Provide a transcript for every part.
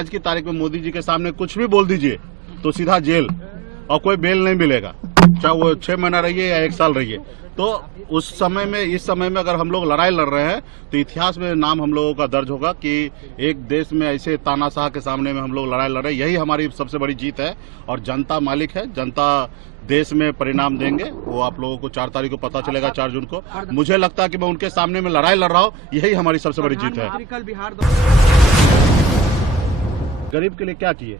आज की तारीख में मोदी जी के सामने कुछ भी बोल दीजिए तो सीधा जेल, और कोई बेल नहीं मिलेगा, चाहे वो 6 महीना रहिए या 1 साल रहिए। तो उस समय में, इस समय में अगर हम लोग लड़ाई लड़ रहे हैं तो इतिहास में नाम हम लोगों का दर्ज होगा कि एक देश में ऐसे तानाशाह के सामने में हम लोग लड़ाई लड़ रहे हैं। यही हमारी सबसे बड़ी जीत है और जनता मालिक है। जनता देश में परिणाम देंगे, वो आप लोगों को 4 तारीख को पता चलेगा, 4 जून को। मुझे लगता है कि मैं उनके सामने में लड़ाई लड़ रहा हूँ, यही हमारी सबसे बड़ी जीत है। कल बिहार गरीब के लिए क्या किए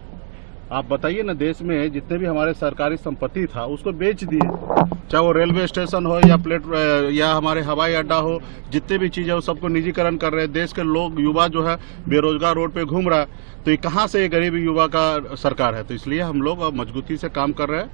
आप बताइए ना। देश में जितने भी हमारे सरकारी संपत्ति था उसको बेच दिए, चाहे वो रेलवे स्टेशन हो या या हमारे हवाई अड्डा हो, जितने भी चीजें वो सबको निजीकरण कर रहे हैं। देश के लोग, युवा जो है बेरोजगार रोड पे घूम रहा है, तो ये कहाँ से ये गरीब युवा का सरकार है। तो इसलिए हम लोग अब मजबूती से काम कर रहे हैं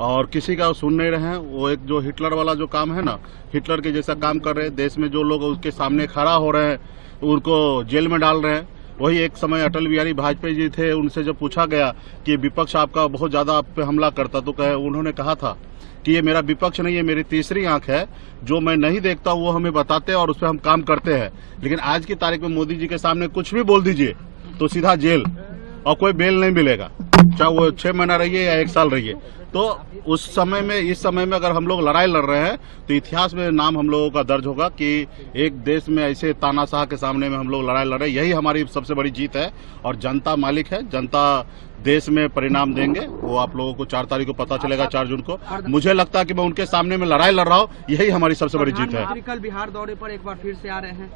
और किसी का सुन नहीं रहे हैं। वो एक जो हिटलर वाला जो काम है ना, हिटलर के जैसा काम कर रहे हैं। देश में जो लोग उसके सामने खड़ा हो रहे हैं उनको जेल में डाल रहे हैं। वही एक समय अटल बिहारी वाजपेयी जी थे, उनसे जब पूछा गया कि विपक्ष आपका बहुत ज्यादा आप पे हमला करता, तो उन्होंने कहा था कि ये मेरा विपक्ष नहीं है, मेरी तीसरी आंख है, जो मैं नहीं देखता वो हमें बताते हैं और उस पर हम काम करते हैं। लेकिन आज की तारीख में मोदी जी के सामने कुछ भी बोल दीजिए तो सीधा जेल, और कोई बेल नहीं मिलेगा, चाहे वो 6 महीना रहिए या 1 साल रहिए। तो उस समय में, इस समय में अगर हम लोग लड़ाई लड़ रहे हैं तो इतिहास में नाम हम लोगों का दर्ज होगा कि एक देश में ऐसे तानाशाह के सामने में हम लोग लड़ाई लड़ रहे हैं। यही हमारी सबसे बड़ी जीत है और जनता मालिक है। जनता देश में परिणाम देंगे, वो आप लोगों को 4 तारीख को पता चलेगा, 4 जून को। मुझे लगता है कि मैं उनके सामने में लड़ाई लड़ रहा हूँ, यही हमारी सबसे बड़ी जीत है। कल बिहार दौरे पर एक बार फिर से आ रहे हैं।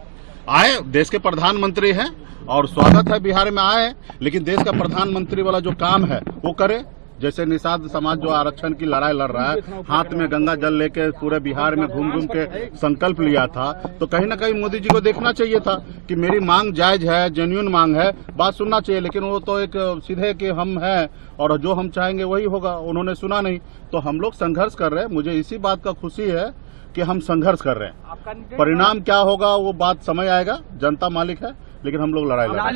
आए, देश के प्रधानमंत्री हैं और स्वागत है, बिहार में आए, लेकिन देश का प्रधानमंत्री वाला जो काम है वो करे। जैसे निषाद समाज जो आरक्षण की लड़ाई लड़ रहा है, हाथ में गंगा जल लेके पूरे बिहार में घूम घूम के संकल्प लिया था, तो कहीं ना कहीं मोदी जी को देखना चाहिए था कि मेरी मांग जायज है, जेन्युइन मांग है, बात सुनना चाहिए। लेकिन वो तो एक सीधे कि हम हैं और जो हम चाहेंगे वही होगा, उन्होंने सुना नहीं। तो हम लोग संघर्ष कर रहे हैं। मुझे इसी बात का खुशी है कि हम संघर्ष कर रहे हैं। परिणाम क्या होगा वो बात समय आएगा, जनता मालिक है, लेकिन हम लोग लड़ाई लड़ रहे हैं।